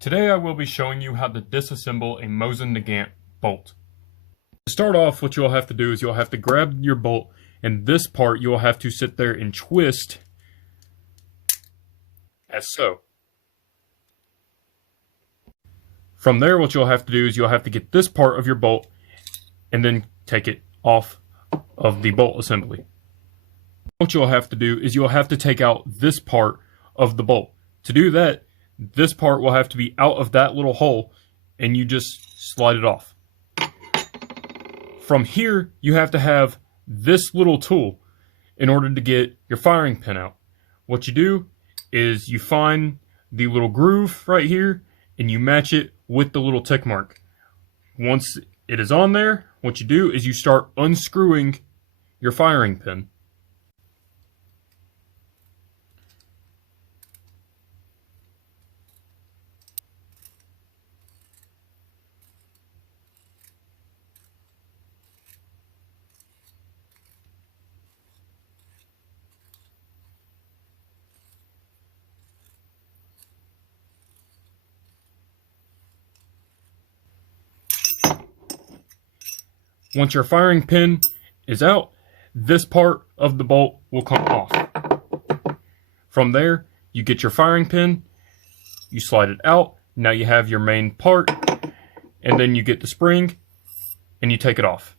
Today I will be showing you how to disassemble a Mosin Nagant bolt. To start off, what you'll have to do is you'll have to grab your bolt, and this part you'll have to sit there and twist as so. From there, what you'll have to do is you'll have to get this part of your bolt and then take it off of the bolt assembly. What you'll have to do is you'll have to take out this part of the bolt. To do that, this part will have to be out of that little hole, and you just slide it off. From here, you have to have this little tool in order to get your firing pin out. What you do is you find the little groove right here, and you match it with the little tick mark. Once it is on there, what you do is you start unscrewing your firing pin. Once your firing pin is out, this part of the bolt will come off. From there, you get your firing pin, you slide it out, now you have your main part, and then you get the spring, and you take it off.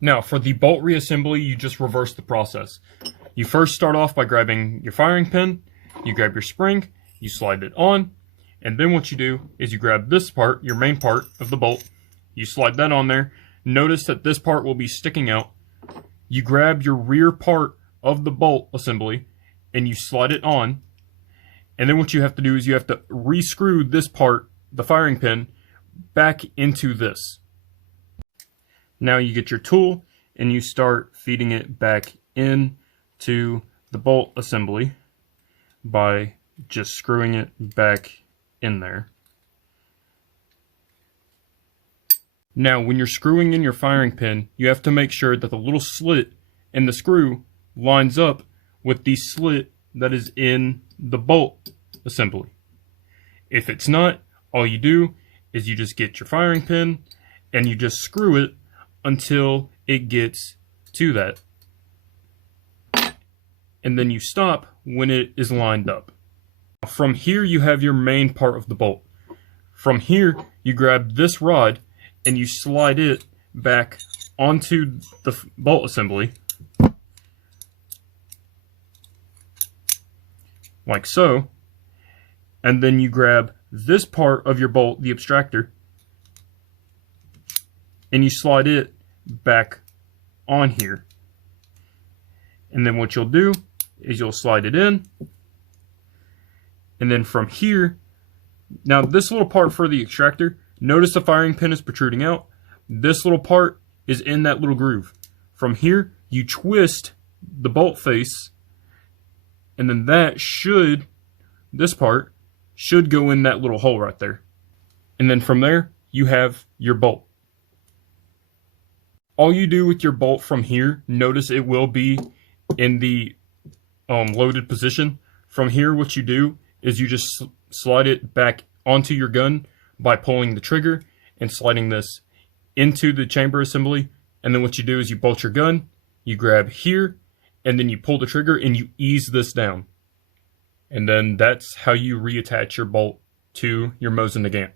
Now, for the bolt reassembly, you just reverse the process. You first start off by grabbing your firing pin, you grab your spring, you slide it on, and then what you do is you grab this part, your main part of the bolt, you slide that on there. Notice that this part will be sticking out. You grab your rear part of the bolt assembly and you slide it on. And then what you have to do is you have to rescrew this part, the firing pin, back into this. Now you get your tool and you start feeding it back into the bolt assembly by just screwing it back in there. Now, when you're screwing in your firing pin, you have to make sure that the little slit in the screw lines up with the slit that is in the bolt assembly. If it's not, all you do is you just get your firing pin and you just screw it until it gets to that. And then you stop when it is lined up. From here, you have your main part of the bolt. From here, you grab this rod and you slide it back onto the bolt assembly, like so. And then you grab this part of your bolt, the abstractor, and you slide it back on here. And then what you'll do is you'll slide it in. And then from here, now this little part for the extractor, notice the firing pin is protruding out. This little part is in that little groove. From here, you twist the bolt face, and then this part should go in that little hole right there. And then from there, you have your bolt. All you do with your bolt from here, notice it will be in the loaded position. From here, what you do is you just slide it back onto your gun by pulling the trigger and sliding this into the chamber assembly. And then what you do is you bolt your gun, you grab here, and then you pull the trigger and you ease this down. And then that's how you reattach your bolt to your Mosin Nagant.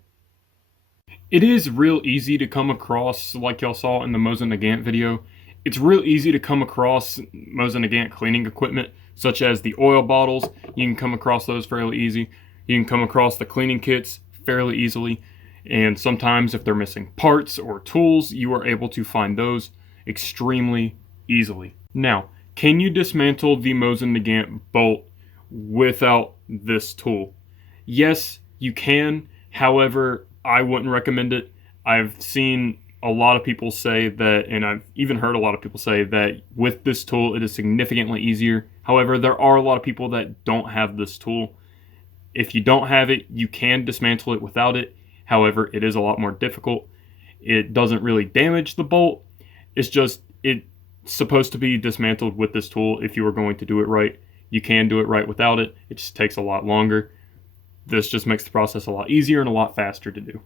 It is real easy to come across, like y'all saw in the Mosin Nagant video, it's real easy to come across Mosin Nagant cleaning equipment, such as the oil bottles. You can come across those fairly easy. You can come across the cleaning kits fairly easily. And sometimes if they're missing parts or tools, you are able to find those extremely easily. Now, can you dismantle the Mosin Nagant bolt without this tool? Yes, you can. However, I wouldn't recommend it. I've seen a lot of people say that, and I've even heard a lot of people say that with this tool it is significantly easier. However, there are a lot of people that don't have this tool. If you don't have it, you can dismantle it without it. However, it is a lot more difficult. It doesn't really damage the bolt. It's just, it supposed to be dismantled with this tool if you were going to do it right. You can do it right without it. It just takes a lot longer. This just makes the process a lot easier and a lot faster to do.